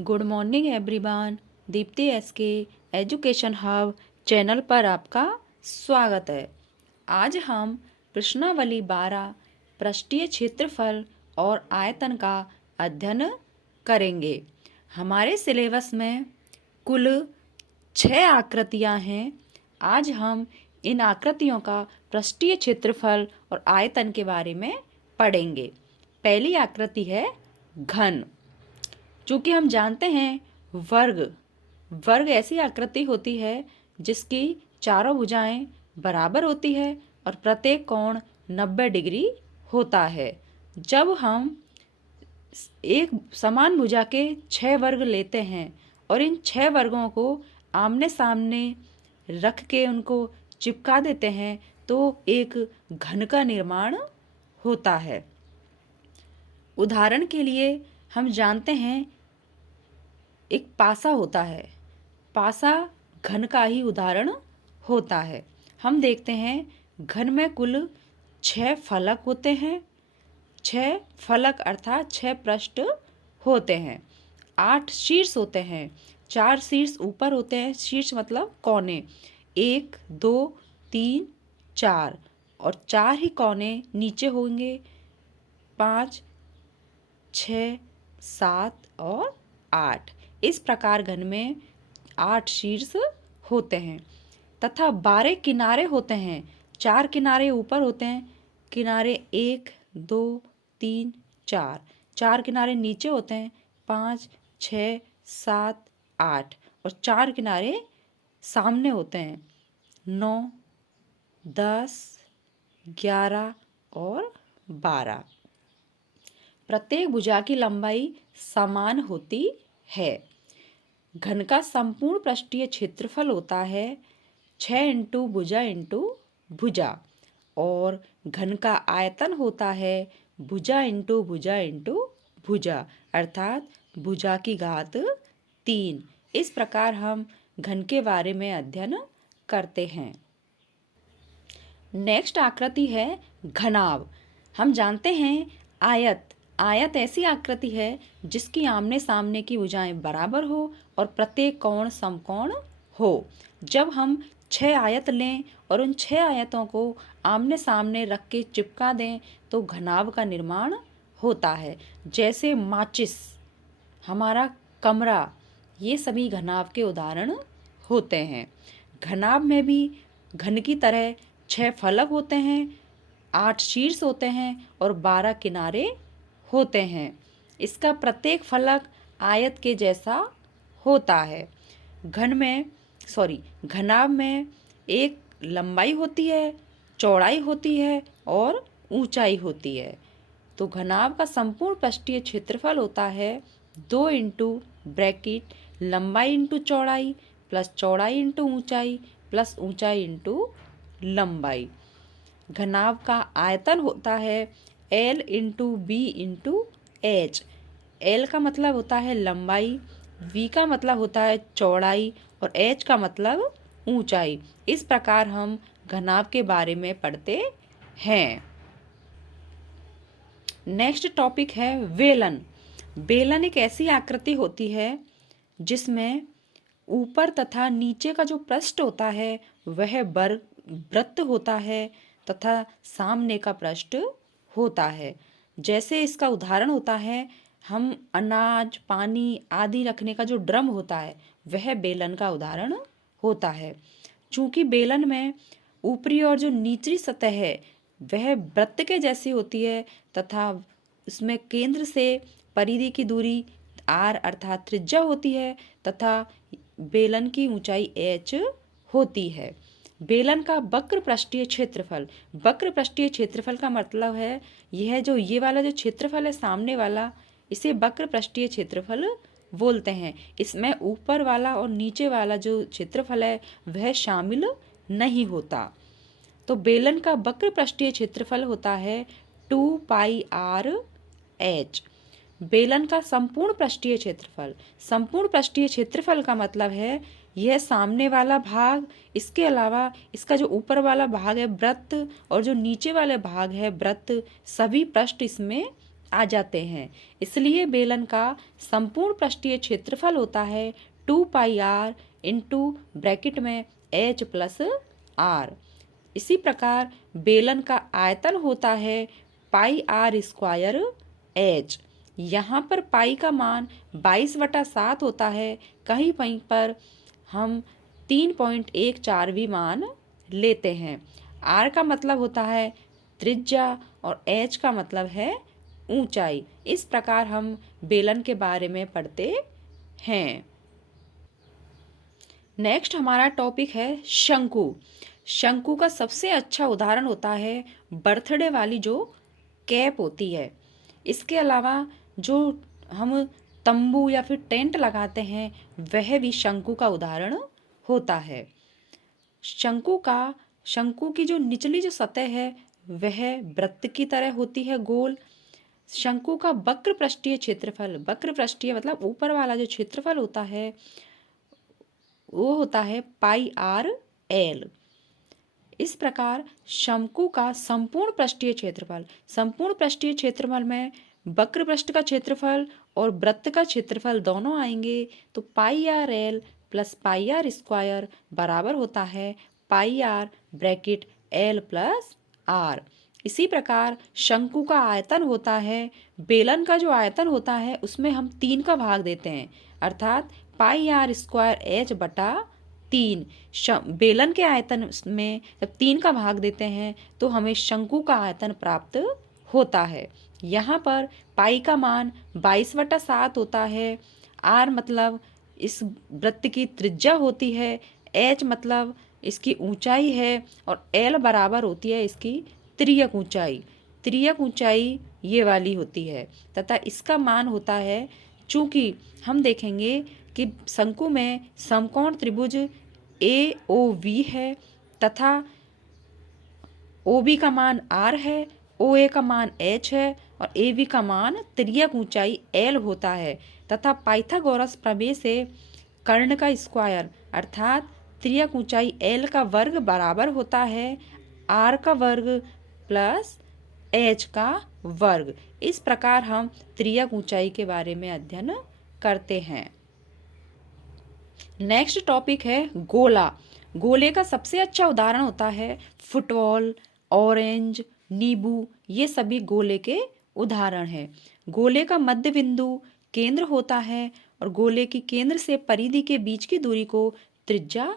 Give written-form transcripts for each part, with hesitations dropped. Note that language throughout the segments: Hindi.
Good morning everyone. Deepti SK education hub channel पर आपका स्वागत है। आज हम प्रश्नावली 12 पृष्ठीय क्षेत्रफल और आयतन का अध्ययन करेंगे। हमारे सिलेबस में कुल 6 आकृतियां हैं। आज हम इन आकृतियों का पृष्ठीय क्षेत्रफल और आयतन के बारे में पढ़ेंगे। पहली आकृति है घन। चूँकि हम जानते हैं वर्ग ऐसी आकृति होती है जिसकी चारों भुजाएं बराबर होती है और प्रत्येक कोण 90 डिग्री होता है। जब हम एक समान भुजा के 6 वर्ग लेते हैं और इन 6 वर्गों को आमने सामने रख के उनको चिपका देते हैं तो एक घन का निर्माण होता है। उदाहरण के लिए हम जानते हैं एक पासा होता है। पासा घन का ही उदाहरण होता है। हम देखते हैं घन में कुल 6 फलक होते हैं। 6 फलक अर्थात 6 पृष्ठ होते हैं। 8 शीर्ष होते हैं। 4 शीर्ष ऊपर होते हैं। शीर्ष मतलब कोने। 1 2 3 4 और 4 ही कोने नीचे होंगे। 5 6 7 और 8। इस प्रकार घन में 8 शीर्ष होते हैं तथा 12 किनारे होते हैं। 4 किनारे ऊपर होते हैं। किनारे 1 2 3 4। 4 किनारे नीचे होते हैं। 5 6 7 8 और 4 किनारे सामने होते हैं। 9 10 11 और 12। प्रत्येक भुजा की लंबाई समान होती है। घन का संपूर्ण पृष्ठीय क्षेत्रफल होता है 6 इंटू भुजा और घन का आयतन होता है भुजा इंटू भुजा अर्थात भुजा की घात 3। इस प्रकार हम घन के बारे में अध्ययन करते हैं। नेक्स्ट आकृति है घनाभ। हम जानते हैं आयत ऐसी आकृति है जिसकी आमने सामने की भुजाएं बराबर हो और प्रत्येक कोण समकोण हो। जब हम 6 आयत लें और उन 6 आयतों को आमने सामने रख के चिपका दें तो घनाभ का निर्माण होता है। जैसे माचिस, हमारा कमरा, ये सभी घनाभ के उदाहरण होते हैं। घनाभ में भी घन की तरह 6 फलक होते हैं, 8 शीर्ष होते हैं और 12 किनारे होते हैं। इसका प्रत्येक फलक आयत के जैसा होता है। घनाभ में एक लंबाई होती है, चौड़ाई होती है और ऊंचाई होती है। तो घनाभ का संपूर्ण पृष्ठीय क्षेत्रफल होता है 2 इंटू ब्रैकेट लंबाई इंटू चौड़ाई प्लस चौड़ाई इंटू ऊंचाई प्लस ऊंचाई इंटू लंबाई। घनाभ का आयतन होता है L into B into H. L का मतलब होता है लंबाई, V का मतलब होता है चौड़ाई और H का मतलब ऊंचाई। इस प्रकार हम घनाभ के बारे में पढ़ते हैं। नेक्स्ट टॉपिक है बेलन। बेलन एक ऐसी आकृति होती है जिसमें ऊपर तथा नीचे का जो पृष्ठ होता है वह वृत्त होता है तथा सामने का पृष्ठ होता है। जैसे इसका उदाहरण होता है, हम अनाज पानी आदि रखने का जो ड्रम होता है वह बेलन का उदाहरण होता है। चूँकि बेलन में ऊपरी और जो निचली सतह है वह वृत्त के जैसी होती है तथा उसमें केंद्र से परिधि की दूरी r अर्थात त्रिज्या होती है तथा बेलन की ऊंचाई h होती है। बेलन का वक्र पृष्ठीय क्षेत्रफल का मतलब है ये वाला जो क्षेत्रफल है सामने वाला, इसे वक्र पृष्ठीय क्षेत्रफल बोलते हैं। इसमें ऊपर वाला और नीचे वाला जो क्षेत्रफल है वह शामिल नहीं होता। तो बेलन का वक्र पृष्ठीय क्षेत्रफल होता है 2 पाई r h। बेलन का संपूर्ण पृष्ठीय क्षेत्रफल का मतलब है यह सामने वाला भाग, इसके अलावा इसका जो ऊपर वाला भाग है वृत्त और जो नीचे वाला भाग है वृत्त, सभी पृष्ठ इसमें आ जाते हैं। इसलिए बेलन का संपूर्ण पृष्ठीय क्षेत्रफल होता है 2πr इंटू ब्रैकेट में h प्लस r। इसी प्रकार बेलन का आयतन होता है πr² h। यहाँ पर पाई का मान 22/7 होता है। कहीं कहीं पर हम 3.14 भी मान लेते हैं। r का मतलब होता है त्रिज्या और h का मतलब है ऊंचाई। इस प्रकार हम बेलन के बारे में पढ़ते हैं। नेक्स्ट हमारा टॉपिक है शंकु। शंकु का सबसे अच्छा उदाहरण होता है बर्थडे वाली जो कैप होती है। इसके अलावा जो हम तंबू या फिर टेंट लगाते हैं वह भी शंकु का उदाहरण होता है। शंकु की जो निचली जो सतह है वह वृत्त की तरह होती है, गोल। शंकु का वक्र पृष्ठीय क्षेत्रफल, वक्र पृष्ठीय मतलब ऊपर वाला जो क्षेत्रफल होता है वो होता है πr/l। इस प्रकार शंकु का संपूर्ण पृष्ठीय क्षेत्रफल, संपूर्ण पृष्ठीय क्षेत्रफल में वक्र पृष्ठ का क्षेत्रफल और वृत्त का क्षेत्रफल दोनों आएंगे तो πr/l प्लस πr² बराबर होता है πr bracket l plus r। इसी प्रकार शंकु का आयतन होता है, बेलन का जो आयतन होता है उसमें हम 3 का भाग देते हैं अर्थात πr² h बटा 3। बेलन के आयतन में जब 3 का भाग देते हैं तो हमें शंकु का आयतन प्राप्त होता है। यहाँ पर पाई का मान 22/7 होता है। r मतलब इस वृत्त की त्रिज्या होती है, h मतलब इसकी ऊंचाई है और l बराबर होती है इसकी तिर्यक ऊंचाई। तिर्यक ऊंचाई ये वाली होती है तथा इसका मान होता है, चूंकि हम देखेंगे कि शंकु में समकोण त्रिभुज AOV है तथा OB का मान r है, OA का मान h है और AB का मान तिर्यक ऊंचाई l होता है तथा पाइथागोरस प्रमेय से कर्ण का स्क्वायर अर्थात तिर्यक ऊंचाई l का वर्ग बराबर होता है r का वर्ग प्लस h का वर्ग। इस प्रकार हम तिर्यक ऊंचाई के बारे में अध्ययन करते हैं। नेक्स्ट टॉपिक है गोला। गोले का सबसे अच्छा उदाहरण होता है फुटबॉल, ऑरेंज, नींबू, ये सभी गोले के उदाहरण हैं। गोले का मध्य बिंदु केंद्र होता है और गोले की केंद्र से परिधि के बीच की दूरी को त्रिज्या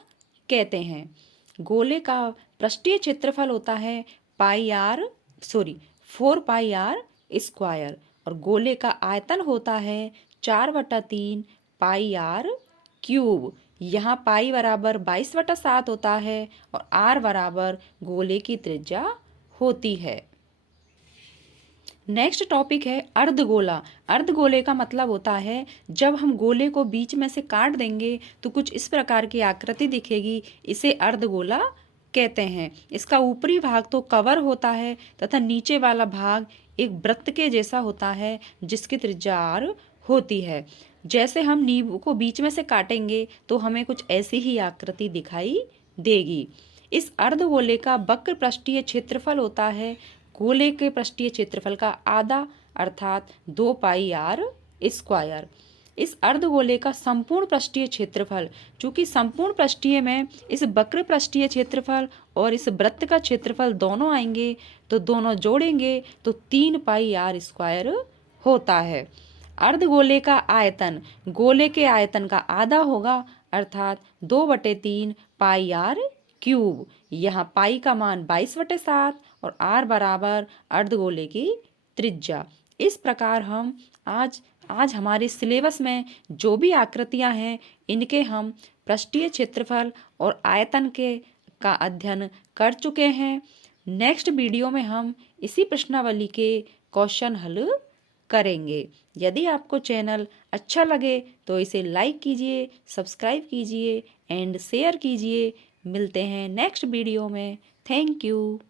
कहते हैं। गोले का पृष्ठीय क्षेत्रफल होता है 4πr² और गोले का आयतन होता है 4/3 πr³। यहाँ पाई बराबर 22/7 होता है और r बराबर गोले की त्रिज्या होती है। नेक्स्ट टॉपिक है अर्धगोला। अर्धगोले का मतलब होता है जब हम गोले को बीच में से काट देंगे तो कुछ इस प्रकार की आकृति दिखेगी, इसे अर्धगोला कहते हैं। इसका ऊपरी भाग तो कवर होता है तथा नीचे वाला भाग एक वृत्त के जैसा होता है जिसकी त्रिज्या r होती है। जैसे हम नींबू को बीच में से काटेंगे तो हमें कुछ ऐसी ही आकृति दिखाई देगी। इस अर्धगोले का वक्र पृष्ठीय क्षेत्रफल होता है गोले के पृष्ठीय क्षेत्रफल का आधा अर्थात 2πr²। इस अर्धगोले का संपूर्ण पृष्ठीय क्षेत्रफल, चूंकि संपूर्ण पृष्ठीय में इस वक्र पृष्ठीय क्षेत्रफल और इस वृत्त का क्षेत्रफल दोनों आएंगे तो दोनों जोड़ेंगे तो 3πr² होता है। अर्धगोले का आयतन गोले के आयतन का आधा होगा अर्थात 2/3 πr³। यहाँ पाई का मान 22/7 और r बराबर अर्धगोले की त्रिज्या। इस प्रकार हम आज हमारे सिलेबस में जो भी आकृतियां हैं इनके हम पृष्ठीय क्षेत्रफल और आयतन का अध्ययन कर चुके हैं। नेक्स्ट वीडियो में हम इसी प्रश्नावली के क्वेश्चन हल करेंगे। यदि आपको चैनल अच्छा लगे तो इसे लाइक कीजिए, सब्सक्राइब कीजिए एंड शेयर कीजिए। मिलते हैं नेक्स्ट वीडियो में। Thank you.